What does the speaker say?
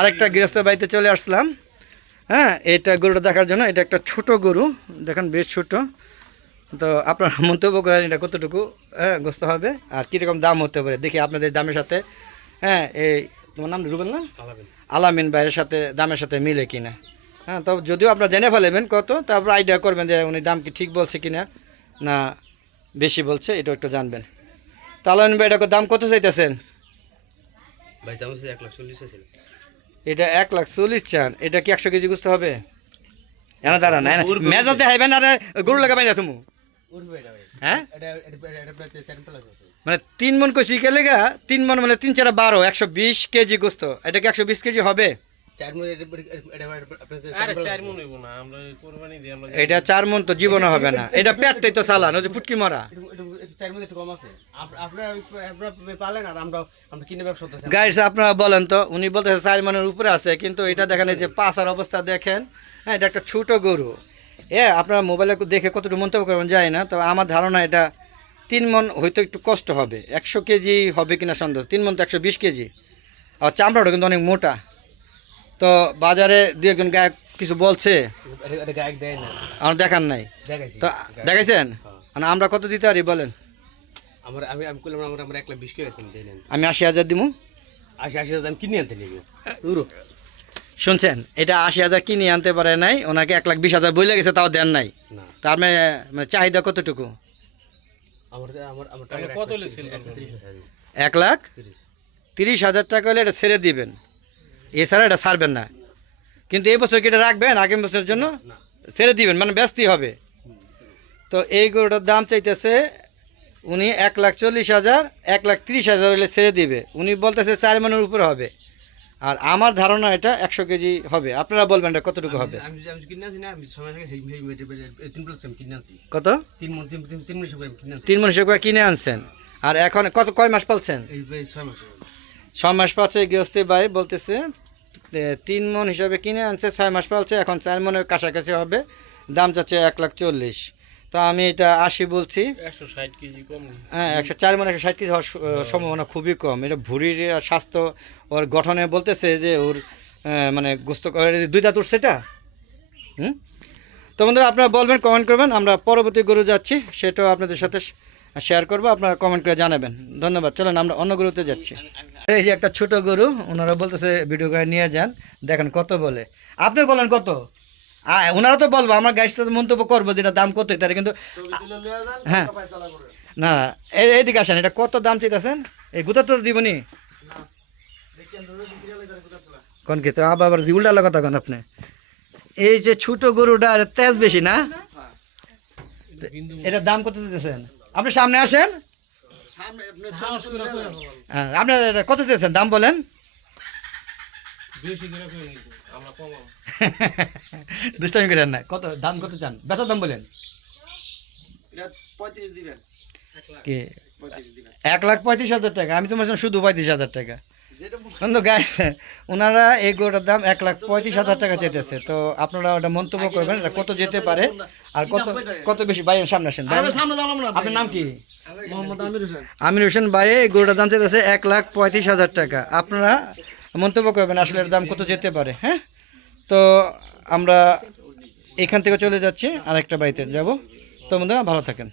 আরেকটা গৃহস্থ বাড়িতে চলে আসলাম। হ্যাঁ, এটা গরুটা দেখার জন্য। এটা একটা ছোট গরু, দেখেন বেশ ছোট। তো আপনার মন্তব্য করেন এটা কতটুকু গোস্ত হবে আর কীরকম দাম হতে পারে, দেখি আপনাদের দামের সাথে। হ্যাঁ, এই তোমার নাম রুবেল না? আলামিন ভাইয়ের সাথে দামের সাথে মিলে কিনা। হ্যাঁ, তো যদিও আপনারা জেনে ফেলেবেন কত, তারপর আইডিয়া করবেন যে উনি দাম কি ঠিক বলছে কিনা না বেশি বলছে, এটা একটু জানবেন। তো আলামিন ভাই, এটা দাম কত চাইতেছেন? ভাই দাম হচ্ছে 1,40,000 ছিল। এটা 1,40,000 চান। এটা কি 100 কেজি গুস্ত হবে? এনা দাঁড়া না, মেজাতে হাইবেন আর গরু লাগাবেন না তুমি। হ্যাঁ, মানে 3 মন কষি কে লেগা 3 মন মানে 3 4 12 120 কেজি গোস্ত। এটা কি 120 কেজি হবে? এটা 4 মন তো জীবনে হবে না। এটা পেটটাই তো চালান, ওই যে ফুটকি মরা। গাইস আপনারা বলেন তো, উনি বলতেছে 4 মনের উপরে আছে, কিন্তু এটা দেখেন এই যে পাছার অবস্থা দেখেন। হ্যাঁ, এটা একটা ছোট গরু। আপনারা মোবাইলে দেখে কতটুকু মন্তব্য করবেন যায় না, তো আমার ধারণা এটা 3 মন হয়তো একটু কষ্ট হবে। 100 কেজি হবে কিনা সন্দেহ। 3 মন তো 120 কেজি। আর চামড়াটা কিন্তু অনেক মোটা। তো বাজারে দু একজন গায়ক কিছু বলছে, আমার দেখান নাই। তো দেখাইছেন? মানে আমরা কত দিতে পারি বলেন? আমি 80,000 দিব। 80,000 কিনে আনতে নিবি। শুনছেন, এটা 80,000 কিনে আনতে পারে নাই, ওনাকে 1,20,000 বলে গেছে, তাও দেন নাই। তার মানে চাহিদা কতটুকু? 1,30,000 টাকা হলে এটা ছেড়ে দিবেন, এছাড়া এটা ছাড়বেন না। কিন্তু এই বছর কি এটা রাখবেন? আগামী বছরের জন্য ছেড়ে দিবেন, মানে ব্যস্তই হবে। তো এই গরুটার দাম চাইতেছে উনি 1,40,000, 1,30,000 হলে ছেড়ে দিবে। উনি বলতেছে 4 মনের উপরে হবে। আর আমার ধারণা এটা 100 কেজি হবে। আপনারা বলবেন এটা কতটুকু হবে? কত? 3 মন হিসেবে কিনে আনছেন। আর এখন কয় মাস পালছেন? 6 মাস পালছে। গৃহস্থী ভাই বলতেছে 3 মন হিসাবে কিনে আনছে, 6 মাস পালছে, এখন 4 মনের কাছাকাছি হবে। দাম যাচ্ছে 1,40,000। তো আমি এটা 80 বলছি। 160 কেজি কম। হ্যাঁ, 4 মন 160 কেজি হওয়ার সম্ভাবনা খুবই কম। এটা ভুঁড়ির স্বাস্থ্য ওর গঠনে বলতেছে যে ওর মানে গোস্ত 2 দাঁত উঠছে এটা। তো বন্ধুরা, আপনারা বলবেন, কমেন্ট করবেন। আমরা পরবর্তী গরু যাচ্ছি, সেটাও আপনাদের সাথে শেয়ার করবো। আপনারা কমেন্ট করে জানাবেন। ধন্যবাদ। চলেন আমরা অন্য গরুতে যাচ্ছি। এই যে একটা ছোট গরু, ওনারা বলতেছে ভিডিও করে নিয়ে যান, দেখেন কত বলে। আপনি বলেন কত? ওনারা তো বলবো, আমার গাড়ির সাথে মন্তব্য করবো যেটা দাম কত এটা, কিন্তু হ্যাঁ না, এইদিকে আসেন। এটা কত দাম চাইতেছেন? এই গুতা তো দিবনি কোন কি? তো আবার উল্টা কথা কোন আপনি? এই যে ছোট গরুটা তেজ বেশি না, এটার দাম কত দিতেছেন? আপনি সামনে আসেন। আপনার কত চেয়েছেন দাম বলেন? দুষ্টামি করেন না। কত দাম, কত চান? বেচার দাম বলেন। কি 1,35,000 টাকা? আমি তোমার শুধু 35,000 টাকা। কিন্তু গাইস, ওনারা এই গরুটার দাম 1,35,000 টাকা চাইতেছে। তো আপনারা ওটা মন্তব্য করবেন এটা কত যেতে পারে আর কত বেশি। ভাই সামনে আসেন। আপনার নাম কি? আমির হোসেন ভাই। এই গরুটার দাম চাইতেছে 1,35,000 টাকা। আপনারা মন্তব্য করবেন আসলে এর দাম কত যেতে পারে। হ্যাঁ, তো আমরা এখান থেকে চলে যাচ্ছি, আরেকটা বাড়িতে যাব। তো বন্ধুরা ভালো থাকেন।